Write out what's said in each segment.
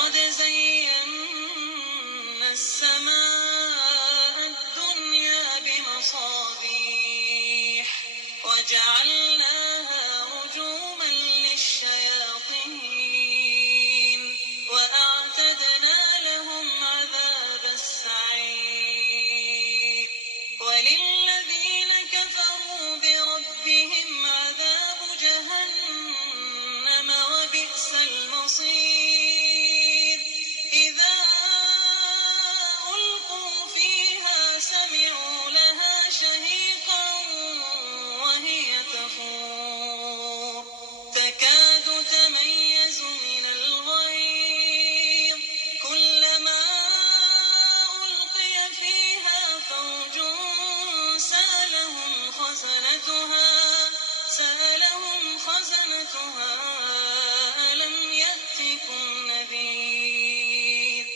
ولقد زينا السماء الدنيا بمصابيح وجعلناها رجوما للشياطين وأعتدنا لهم عذاب السعير وللذين كفروا بربهم عذاب جهنم وبئس المصير إذا ألقوا فيها سمعوا لها شهيقا وهي تفور تكاد تميز من الغيظ كلما ألقي فيها فوج سألهم خزنتها ألم يأتكم نذير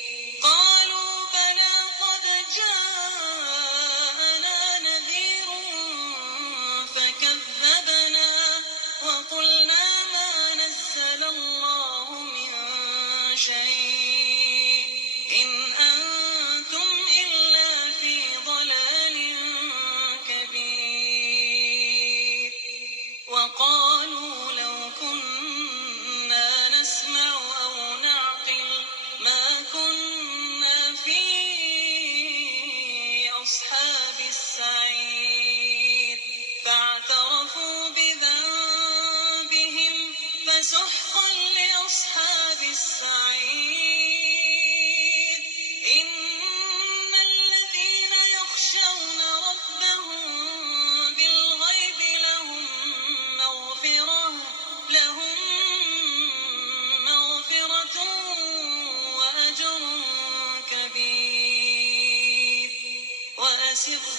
قالوا بلى قد جاءنا نذير فكذبنا وقلنا ما نزل الله من شيء إن أنتم إلا في ضلال كبير وقالوا لو كنا نسمع أو نعقل ما كنا في أصحاب السعير فاعترفوا بذنبهم فسحقا لأصحاب السعير إن الذين يخشون ربهم بالغيب لهم مغفرة وأجر كبير وأسروا